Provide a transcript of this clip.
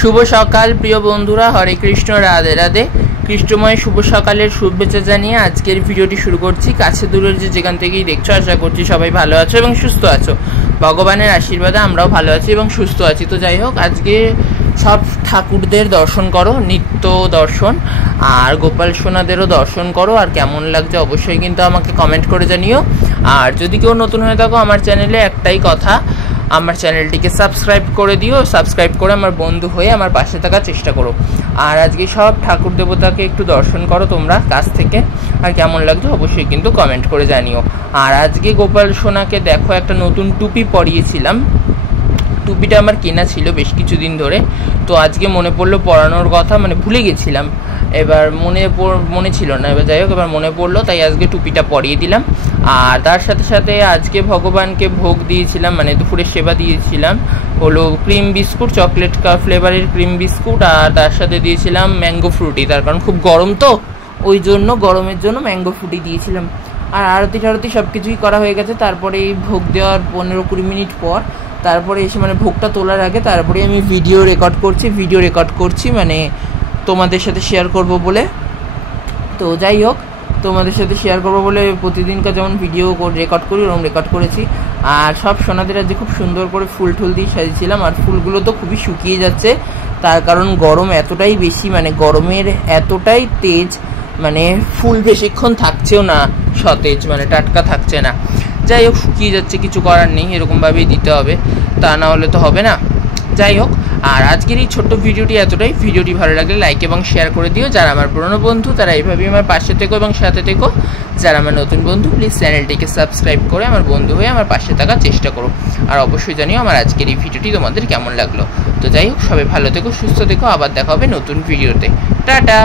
শুভ সকাল প্রিয় বন্ধুরা, হরে কৃষ্ণ, রাধে রাধে। কৃষ্ণময় শুভ সকালের শুভেচ্ছা জানিয়ে আজকের ভিডিওটি শুরু করছি। কাছে দূরের যেখান থেকেই দেখছো, আশা করছি সবাই ভালো আছো এবং সুস্থ আছো। ভগবানের আশীর্বাদে আমরাও ভালো আছি এবং সুস্থ আছি। তো যাই হোক, আজকে সব ঠাকুরদের দর্শন করো, নিত্য দর্শন, আর গোপাল সোনাদেরও দর্শন করো। আর কেমন লাগছে অবশ্যই কিন্তু আমাকে কমেন্ট করে জানিও। আর যদি কেউ নতুন হয়ে থাকো আমার চ্যানেলে, একটাই কথা, আমার চ্যানেলটিকে সাবস্ক্রাইব করে দিও। সাবস্ক্রাইব করে আমার বন্ধু হয়ে আমার পাশে থাকার চেষ্টা করো। আর আজকে সব ঠাকুর দেবতাকে একটু দর্শন করো তোমরা কাছ থেকে। আর কেমন লাগছে অবশ্যই কিন্তু কমেন্ট করে জানিও। আর আজকে গোপাল সোনাকে দেখো, একটা নতুন টুপি পরিয়েছিলাম। টুপিটা আমার কেনা ছিল বেশ কিছুদিন ধরে, তো আজকে মনে পড়লো পরানোর কথা, মানে ভুলে গেছিলাম, এবার মনে ছিল না, এবার যাই হোক এবার মনে পড়লো, তাই আজকে টুপিটা পরিয়ে দিলাম। আর তার সাথে সাথে আজকে ভগবানকে ভোগ দিয়েছিলাম, মানে দুপুরের সেবা দিয়েছিলাম হলো ক্রিম বিস্কুট, চকলেট ফ্লেভারের ক্রিম বিস্কুট, আর তার সাথে দিয়েছিলাম ম্যাঙ্গো ফ্রুটি। তার কারণ খুব গরম, তো ওই জন্য গরমের জন্য ম্যাঙ্গো ফ্রুটি দিয়েছিলাম। আর আরতি টারতি সব কিছুই করা হয়ে গেছে। তারপরে এই ভোগ দেওয়ার 15-20 মিনিট পর তারপরে এসে, মানে ভোগটা তোলার আগে তারপরে আমি ভিডিও রেকর্ড করছি, মানে তোমাদের সাথে শেয়ার করব বলে। তো যাই হোক, তোমাদের সাথে শেয়ার করবো বলে প্রতিদিনকার যেমন ভিডিও রেকর্ড করি ওরকম রেকর্ড করেছি। আর সব সোনাদের আজকে খুব সুন্দর করে ফুল টুল দিয়ে সাজিয়েছিলাম। আর ফুলগুলো তো খুবই শুকিয়ে যাচ্ছে, তার কারণ গরম এতটাই বেশি, মানে গরমের এতটাই তেজ, মানে ফুল বেশিক্ষণ থাকছেও না সতেজ, মানে টাটকা থাকছে না। যাই হোক, শুকিয়ে যাচ্ছে, কিছু করার নেই, এরকমভাবেই দিতে হবে, তা না হলে তো হবে না। যাই হোক, আর আজকের এই ছোট্ট ভিডিওটি এতটাই। ভিডিওটি ভালো লাগলে লাইক এবং শেয়ার করে দিও। যারা আমার পুরনো বন্ধু তারা এইভাবেই আমার পাশে থেকো এবং সাথে থেকো। যারা আমার নতুন বন্ধু, প্লিজ চ্যানেলটিকে সাবস্ক্রাইব করে আমার বন্ধু হয়ে আমার পাশে থাকার চেষ্টা করো। আর অবশ্যই জানিও আমার আজকের এই ভিডিওটি তোমাদের কেমন লাগলো। তো যাই হোক, সবাই ভালো থেকো, সুস্থ থেকো, আবার দেখা হবে নতুন ভিডিওতে। টাটা।